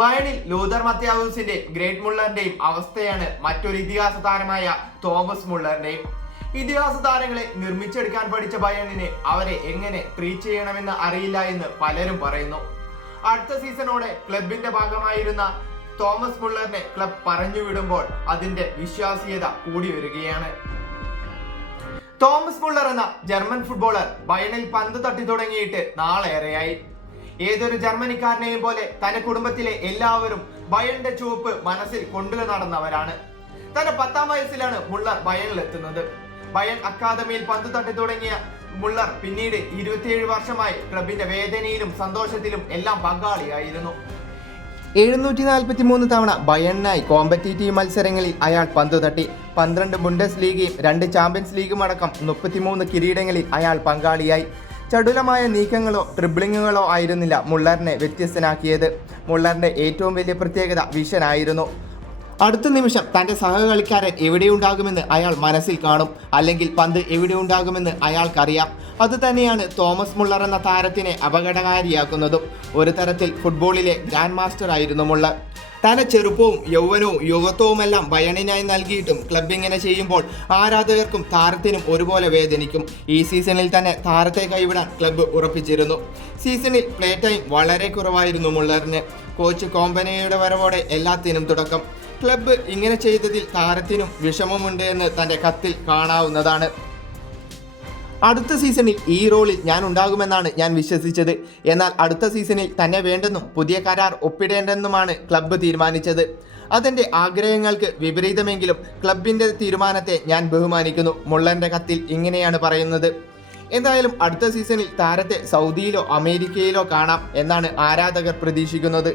ബയണിൽ Luther മത്യാവൂസിന്റെയും great മുള്ളറിന്റെയും അവസ്ഥയാണ് മറ്റൊരു ഇതിഹാസ താരമായ തോമസ് മുള്ളറിന്റെയും. ഇതിഹാസ താരങ്ങളെ നിർമ്മിച്ചെടുക്കാൻ പഠിച്ച ബയണിന് അവരെ എങ്ങനെ ട്രീറ്റ് ചെയ്യണമെന്ന് അറിയില്ല എന്ന് പലരും പറയുന്നു. അടുത്ത സീസണോടെ ക്ലബിന്റെ ഭാഗമായിരുന്ന തോമസ് മുള്ളറിനെ ക്ലബ് പറഞ്ഞു വിടുമ്പോൾ അതിന്റെ വിശ്വാസ്യത കൂടി വരികയാണ്. തോമസ് മുള്ളർ എന്ന ജർമ്മൻ ഫുട്ബോളർ ബയണിൽ പന്ത് തട്ടി തുടങ്ങിയിട്ട് നാളേറെയായി. ഏതൊരു ജർമ്മനിക്കാരനെയും പോലെ തന്റെ കുടുംബത്തിലെ എല്ലാവരും ബയണിന്റെ ചുവപ്പ് മനസ്സിൽ കൊണ്ടു നടന്നവരാണ്. തന്റെ 10ാം വയസ്സിലാണ് മുള്ളർ ബയണിൽ എത്തുന്നത്. ബയൺ അക്കാദമിയിൽ പന്ത് തട്ടി തുടങ്ങിയ മുള്ളർ പിന്നീട് 27 വർഷമായി ക്ലബിന്റെ വേദനയിലും സന്തോഷത്തിലും എല്ലാം പങ്കാളിയായിരുന്നു. 743 തവണ ബയണിനായി കോമ്പറ്റീറ്റീവ് മത്സരങ്ങളിൽ അയാൾ പന്ത് തട്ടി. 12 ബുണ്ടസ് ലീഗയും 2 ചാമ്പ്യൻസ് ലീഗും അടക്കം 33 കിരീടങ്ങളിൽ അയാൾ പങ്കാളിയായി. ചടുലമായ നീക്കങ്ങളോ ട്രിബിളിങ്ങുകളോ ആയിരുന്നില്ല മുള്ളറിനെ വ്യത്യസ്തനാക്കിയത്. മുള്ളറിന്റെ ഏറ്റവും വലിയ പ്രത്യേകത വിഷനായിരുന്നു. അടുത്ത നിമിഷം തന്റെ സഹകളിക്കാരൻ എവിടെയുണ്ടാകുമെന്ന് അയാൾ മനസ്സിൽ കാണും, അല്ലെങ്കിൽ പന്ത് എവിടെയുണ്ടാകുമെന്ന് അയാൾക്കറിയാം. അതുതന്നെയാണ് തോമസ് മുള്ളർ എന്ന താരത്തിനെ അപകടകാരിയാക്കുന്നതും. ഒരു തരത്തിൽ ഫുട്ബോളിലെ ഗ്രാൻഡ് മാസ്റ്റർ ആയിരുന്നു മുള്ളർ. തന്റെ ചെറുപ്പവും യൗവനവും യുവത്വവുമെല്ലാം ബയണിനായി നൽകിയിട്ടും ക്ലബ് ഇങ്ങനെ ചെയ്യുമ്പോൾ ആരാധകർക്കും താരത്തിനും ഒരുപോലെ വേദനിക്കും. ഈ സീസണിൽ തന്നെ താരത്തെ കൈവിടാൻ ക്ലബ്ബ് ഉറപ്പിച്ചിരുന്നു. സീസണിൽ പ്ലേ ടൈം വളരെ കുറവായിരുന്നു മുള്ളറിന്. കോച്ച് കോമ്പനിയുടെ വരവോടെ എല്ലാത്തിനും തുടക്കം. ക്ലബ്ബ് ഇങ്ങനെ ചെയ്തതിൽ താരത്തിനും വിഷമമുണ്ട് എന്ന് തന്റെ കത്തിൽ കാണാവുന്നതാണ്. അടുത്ത സീസണിൽ ഈ റോളിൽ ഞാൻ ഉണ്ടാകുമെന്നാണ് ഞാൻ വിശ്വസിച്ചത്. എന്നാൽ അടുത്ത സീസണിൽ തന്നെ വേണ്ടെന്നും പുതിയ കരാർ ഒപ്പിടേണ്ടെന്നുമാണ് ക്ലബ്ബ് തീരുമാനിച്ചത്. അതെൻ്റെ ആഗ്രഹങ്ങൾക്ക് വിപരീതമെങ്കിലും ക്ലബിൻ്റെ തീരുമാനത്തെ ഞാൻ ബഹുമാനിക്കുന്നു. മുള്ളറിൻ്റെ കത്തിൽ ഇങ്ങനെയാണ് പറയുന്നത്. എന്തായാലും അടുത്ത സീസണിൽ താരത്തെ സൗദിയിലോ അമേരിക്കയിലോ കാണാം എന്നാണ് ആരാധകർ പ്രതീക്ഷിക്കുന്നത്.